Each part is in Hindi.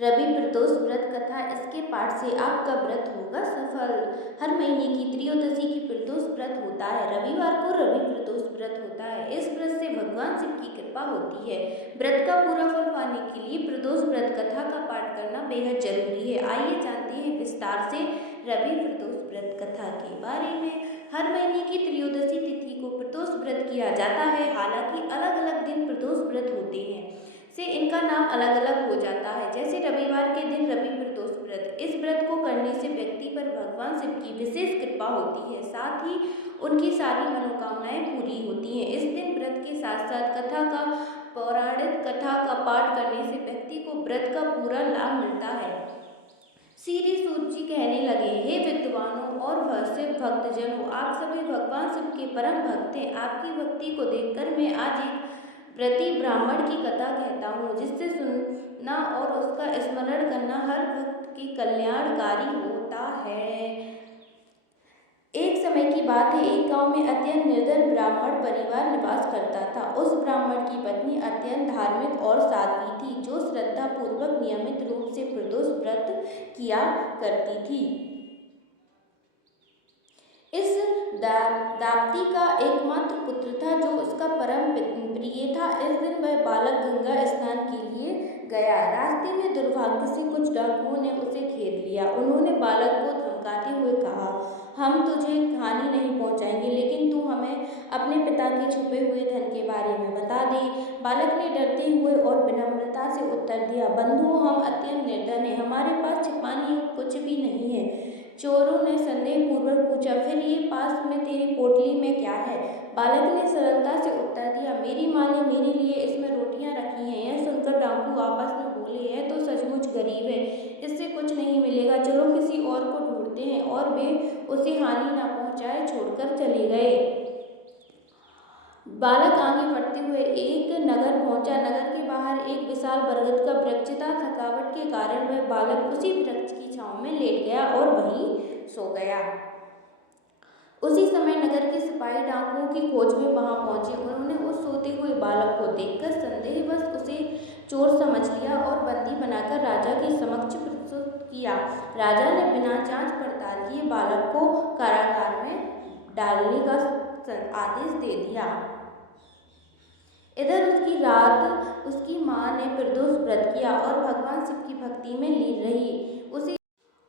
रवि प्रदोष व्रत कथा। इसके पाठ से आपका व्रत होगा सफल। हर महीने की त्रयोदशी की प्रदोष व्रत होता है। रविवार को रवि प्रदोष व्रत होता है। इस व्रत से भगवान शिव की कृपा होती है। व्रत का पूरा फल पाने के लिए प्रदोष व्रत कथा का पाठ करना बेहद जरूरी है। आइए जानते हैं विस्तार से रवि प्रदोष व्रत कथा के बारे में। हर महीने की त्रयोदशी तिथि को प्रदोष व्रत किया जाता है। हालांकि अलग अलग दिन प्रदोष व्रत होते हैं से इनका नाम अलग अलग हो जाता है। जैसे रविवार के दिन रवि प्रदोष व्रत। इस व्रत को करने से व्यक्ति पर भगवान शिव की विशेष कृपा होती है, साथ ही उनकी सारी मनोकामनाएं पूरी होती हैं। इस दिन व्रत के साथ साथ पौराणिक कथा का पाठ करने से व्यक्ति को व्रत का पूरा लाभ मिलता है। श्री सूत जी कहने लगे, हे विद्वानों और वैश्विक भक्तजनों, आप सभी भगवान शिव के परम भक्त हैं। आपकी भक्ति को देखकर मैं आज एक व्रती ब्राह्मण की कथा कहता हूँ, जिससे सुनना और उसका स्मरण करना हर भक्त के कल्याणकारी होता है। एक समय की बात है, एक गांव में अत्यंत निर्धन ब्राह्मण परिवार निवास करता था। उस ब्राह्मण की पत्नी अत्यंत धार्मिक और साध्वी थी, जो श्रद्धा पूर्वक नियमित रूप से प्रदोष व्रत किया करती थी। इस दाप्ती का एकमात्र पुत्र था, जो उसका परम प्रिय था। इस दिन वह बालक गंगा स्नान के लिए गया। रास्ते में दुर्भाग्य से कुछ डाकुओं ने उसे घेर लिया। उन्होंने बालक को धमकाते हुए कहा, हम तुझे हानि नहीं पहुंचाएंगे, लेकिन तू हमें अपने पिता के छुपे हुए धन के बारे में बता दे। बालक ने डरते हुए और विनम्रता से उत्तर दिया, बंधुओं, हम अत्यंत निर्धन हैं, हमारे पास छिपाने कुछ भी नहीं है। चोरों ने संदेह पूर्वक पूछा, फिर ये पास में तेरी पोटली में क्या है? बालक ने सरलता से उत्तर दिया, मेरी माँ ने मेरे लिए इसमें रोटियां रखी हैं। यह सुनकर डाकू आपस में बोले, यह तो सचमुच गरीब है, इससे कुछ नहीं मिलेगा, चलो किसी और को ढूंढते हैं। और वे उसे हानि न पहुंचाए छोड़कर चले गए। बालक आगे बढ़ते हुए एक नगर पहुंचा। नगर के बाहर एक विशाल बरगद का वृक्ष था। थकावट के कारण वह बालक उसी वृक्ष की छांव में लेट गया और वहीं सो गया। उसी समय नगर के सिपाही डाकुओं की खोज में वहां पहुंचे। उन्होंने उस सोते हुए बालक को देखकर संदेहवश उसे चोर समझ लिया और बंदी बनाकर राजा के समक्ष प्रस्तुत किया। राजा ने बिना जांच पड़ताल किए बालक को कारागार में डालने का आदेश दे दिया। इधर उसकी रात उसकी माँ ने प्रदोष व्रत किया और भगवान शिव की भक्ति में लीन रही।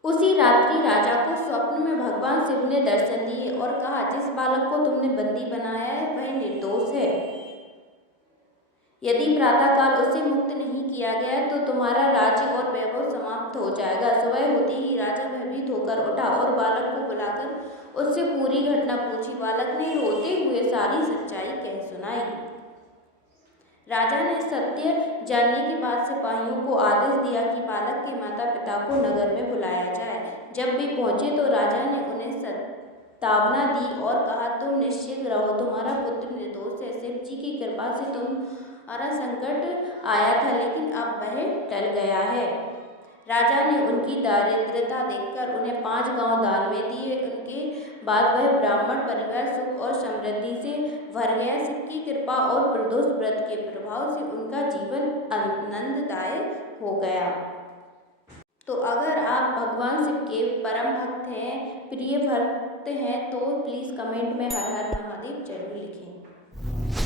उसी रात्रि राजा को स्वप्न में भगवान शिव ने दर्शन दिए और कहा, जिस बालक को तुमने बंदी बनाया है वह निर्दोष है। यदि प्रातःकाल उसे मुक्त नहीं किया गया तो तुम्हारा राज्य और वैभव समाप्त हो जाएगा। सुबह होते ही राजा भयभीत होकर उठा और बालक को बुलाकर उससे पूरी घटना पूछी। बालक ने रोते हुए सारी सच्चाई कह सुनाई। राजा ने सत्य जानने के बाद सिपाहियों को आदेश दिया कि बालक के माता पिता को नगर में बुलाया जाए। जब वे पहुंचे तो राजा ने उन्हें सत्तावना दी और कहा, तुम निश्चिंत रहो, तुम्हारा पुत्र निर्दोष है। शिव जी की कृपा से तुम्हारा संकट आया था, लेकिन अब वह टल गया है। राजा ने उनकी दारिद्रता देखकर उन्हें 5 गांव दान में दिए। उनके बाद वह ब्राह्मण परिवार सुख और समृद्धि से भर गया। शिव की कृपा और प्रदोष व्रत के प्रभाव से उनका जीवन आनंददायक हो गया। तो अगर आप भगवान शिव के परम भक्त हैं, प्रिय भक्त हैं, तो प्लीज़ कमेंट में हर हर महादेव जरूर लिखें।